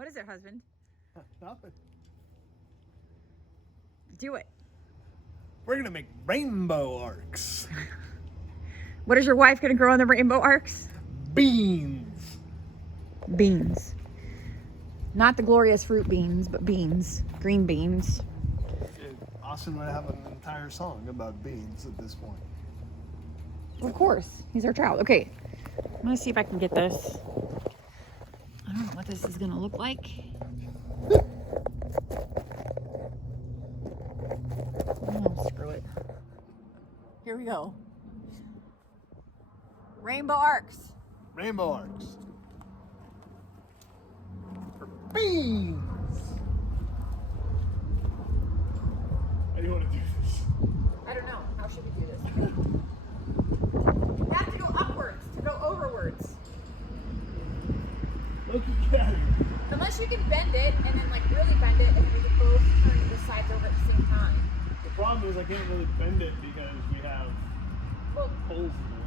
What is it, husband? Nothing. Do it. We're gonna make rainbow arcs. What is your wife gonna grow on the rainbow arcs? Beans. Beans. Not the glorious fruit beans, but beans. Green beans. Austin would have an entire song about beans at this point. Of course. He's our child. Okay. I'm gonna see if I can get this. I don't know what this is gonna look like. Oh, screw it. Here we go. Rainbow arcs. Rainbow arcs. For beans. How do you want to do this? I don't know. How should we do this? You have to go upwards to go overwards. Look at that. Unless you can bend it and then like really bend it and then we can both turn the sides over at the same time. The problem is I can't really bend it because we have Well, holes in the way.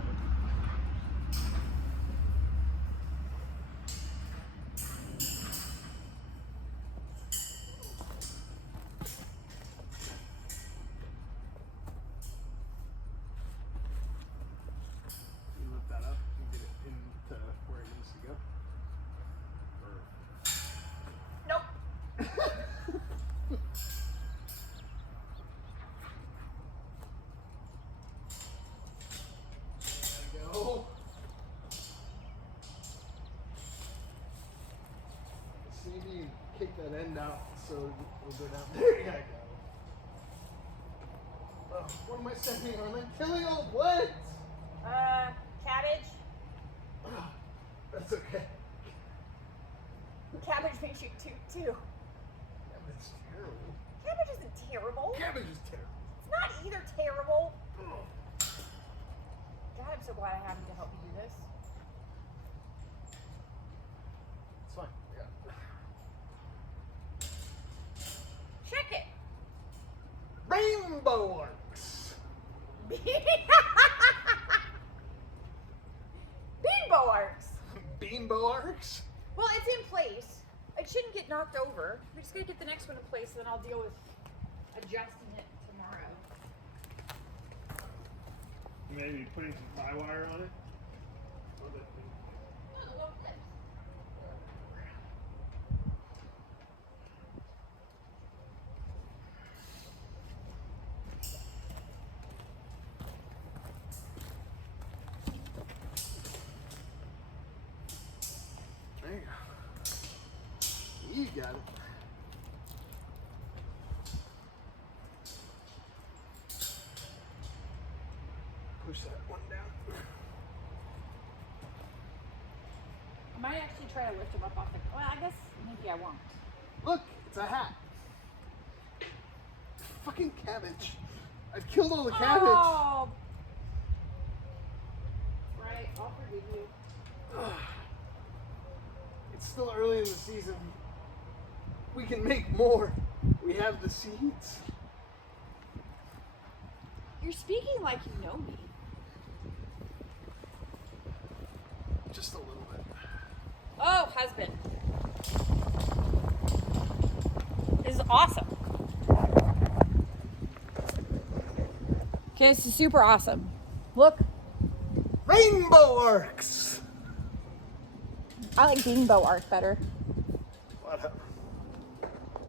You lift that up and get it into where it needs to go. nope. There we go. See if you kick that end out so it'll go down. There you go. Oh, what am I stepping on? I'm killing all the plants. Cabbage. That's okay. Cabbage makes you toot too. That's terrible. Cabbage isn't terrible. Cabbage is terrible. It's not either terrible. God, I'm so glad I have you to help me do this. It's fine. Yeah. Check it. Rainbow arcs. Beanbow arcs. Beanbow arcs? Well, it's in place. It shouldn't get knocked over. We just gotta get the next one in place, and then I'll deal with adjusting it tomorrow. Maybe putting some tie wire on it. There you go. You got it. Push that one down. I might actually try to lift him up off the. Well, I guess maybe I won't. Look, it's a hat. Fucking cabbage. I've killed all the cabbage. Oh. Right, I'll forgive you. It's still early in the season. We can make more. We have the seeds. You're speaking like you know me. Just a little bit. Oh, husband. This is awesome. Okay, this is super awesome. Look, Rainbow arcs! I like beanbow arc better.